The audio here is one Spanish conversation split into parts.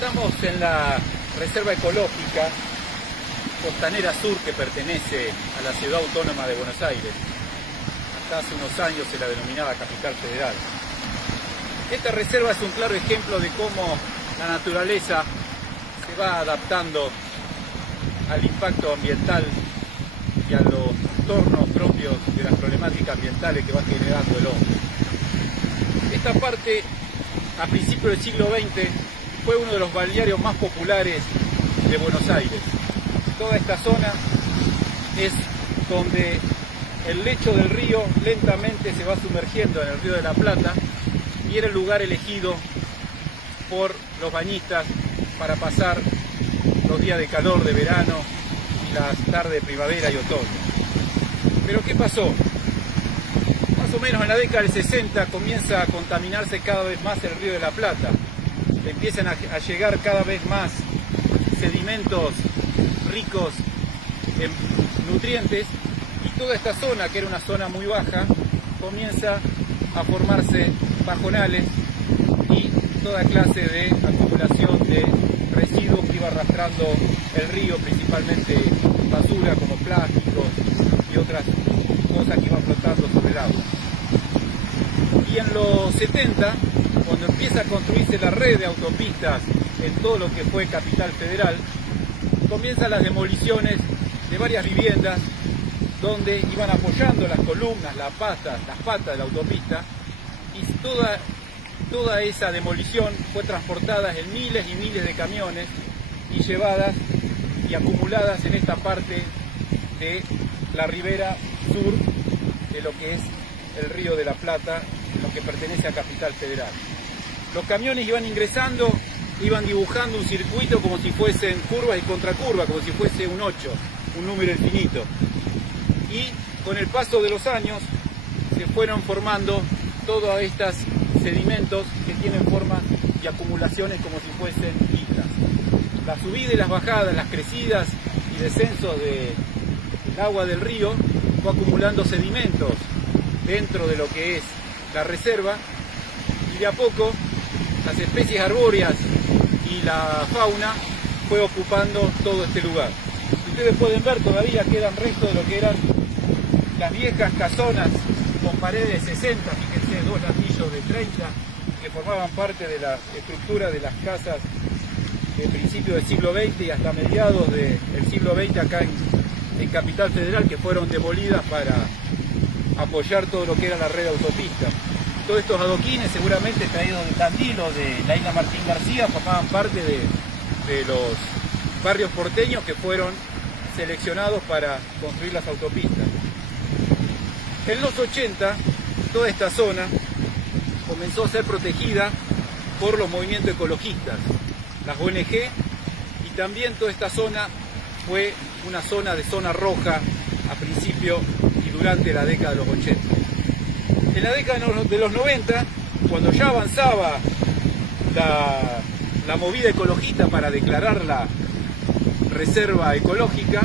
Estamos en la Reserva Ecológica Costanera Sur, que pertenece a la Ciudad Autónoma de Buenos Aires. Hasta hace unos años se la denominaba Capital Federal. Esta reserva es un claro ejemplo de cómo la naturaleza se va adaptando al impacto ambiental y a los entornos propios de las problemáticas ambientales que va generando el hombre. Esta parte, a principios del siglo XX, fue uno de los balnearios más populares de Buenos Aires. Toda esta zona es donde el lecho del río lentamente se va sumergiendo en el Río de la Plata y era el lugar elegido por los bañistas para pasar los días de calor de verano y las tardes de primavera y otoño. Pero ¿qué pasó? Más o menos en la década del 60 comienza a contaminarse cada vez más el Río de la Plata. Empiezan a llegar cada vez más sedimentos ricos en nutrientes y toda esta zona, que era una zona muy baja, comienza a formarse pajonales y toda clase de acumulación de residuos que iba arrastrando el río, principalmente basura como plásticos y otras cosas que iban flotando sobre el agua. Y en los 70, cuando empieza a construirse la red de autopistas en todo lo que fue Capital Federal, comienzan las demoliciones de varias viviendas donde iban apoyando las columnas, las patas de la autopista, y toda esa demolición fue transportada en miles y miles de camiones y llevadas y acumuladas en esta parte de la ribera sur de lo que es el Río de la Plata, lo que pertenece a Capital Federal. Los camiones iban ingresando, iban dibujando un circuito como si fuesen curvas y contracurvas, como si fuese un 8, un número infinito. Y con el paso de los años se fueron formando todos estos sedimentos que tienen formas y acumulaciones como si fuesen islas. La subida y las bajadas, las crecidas y descensos del agua del río fue acumulando sedimentos dentro de lo que es la reserva, y de a poco las especies arbóreas y la fauna fue ocupando todo este lugar. Ustedes pueden ver, todavía quedan restos de lo que eran las viejas casonas con paredes de 60, fíjense, dos ladrillos de 30, que formaban parte de la estructura de las casas de principios del siglo XX y hasta mediados del siglo XX acá en Capital Federal, que fueron demolidas para apoyar todo lo que era la red de autopistas. Todos estos adoquines, seguramente traídos de Tandil o de la isla Martín García, formaban parte de los barrios porteños que fueron seleccionados para construir las autopistas. En los 80, toda esta zona comenzó a ser protegida por los movimientos ecologistas, las ONG, y también toda esta zona fue una zona de zona roja a principio y durante la década de los 80. En la década de los 90, cuando ya avanzaba la movida ecologista para declarar la reserva ecológica,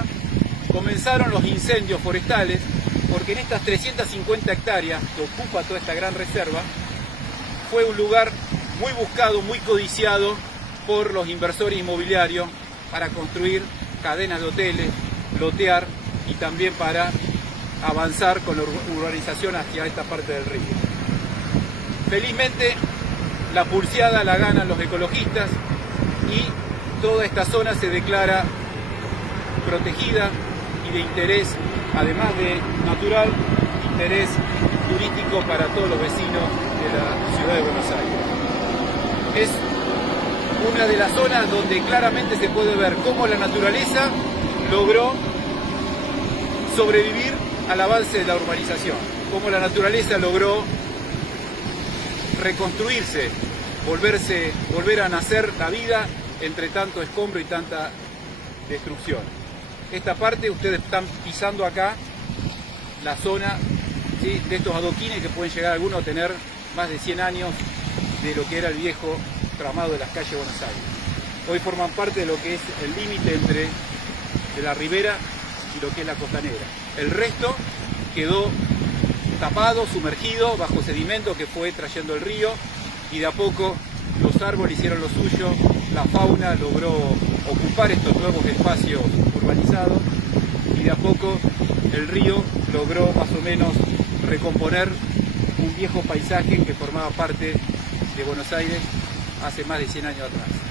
comenzaron los incendios forestales, porque en estas 350 hectáreas que ocupa toda esta gran reserva, fue un lugar muy buscado, muy codiciado por los inversores inmobiliarios para construir cadenas de hoteles, lotear y también para avanzar con la urbanización hacia esta parte del río. Felizmente la pulseada la ganan los ecologistas y toda esta zona se declara protegida y de interés, además de natural, interés turístico para todos los vecinos de la ciudad de Buenos Aires. Es una de las zonas donde claramente se puede ver cómo la naturaleza logró sobrevivir al avance de la urbanización, cómo la naturaleza logró reconstruirse, volver a nacer la vida entre tanto escombro y tanta destrucción. Esta parte, ustedes están pisando acá la zona, ¿sí?, de estos adoquines que pueden llegar algunos a tener más de 100 años de lo que era el viejo tramado de las calles de Buenos Aires. Hoy forman parte de lo que es el límite entre de la ribera y lo que es la costanera. El resto quedó tapado, sumergido bajo sedimento que fue trayendo el río, y de a poco los los árboles hicieron lo suyo, la fauna logró ocupar estos nuevos espacios urbanizados y de a poco el río logró más o menos recomponer un viejo paisaje que formaba parte de Buenos Aires hace más de 100 años atrás.